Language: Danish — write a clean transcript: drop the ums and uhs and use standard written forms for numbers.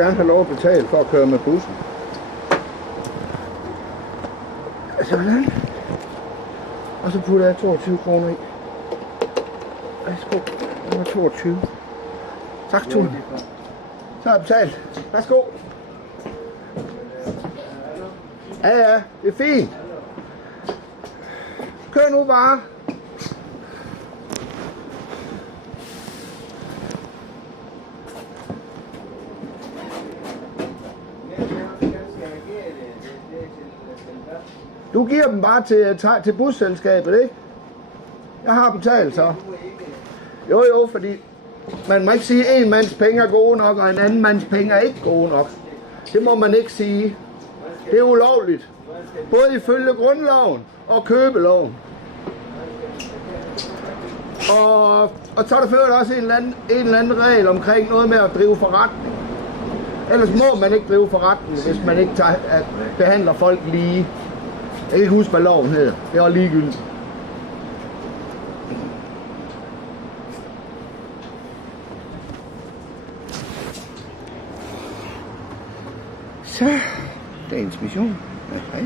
gerne have lov at betale for at køre med bussen. Sådan. Og så putter jeg 22 kroner i. Værsgo. Det var 22. Tak, Tune. Så har jeg betalt. Værsgo. Ja, ja. Det er fint. Kør nu bare. Du giver dem bare til busselskabet, ikke? Jeg har betalt så. Jo, fordi man må ikke sige, at en mands penge er gode nok, og en anden mands penge er ikke gode nok. Det må man ikke sige. Det er ulovligt. Både ifølge grundloven og købeloven. Og så er der ført også en eller anden regel omkring noget med at drive forretning. Ellers må man ikke drive forretning, hvis man ikke behandler folk lige. Jeg kan ikke huske, hvad loven hedder. Det er også ligegyldigt. Så, dagens mission. Hej.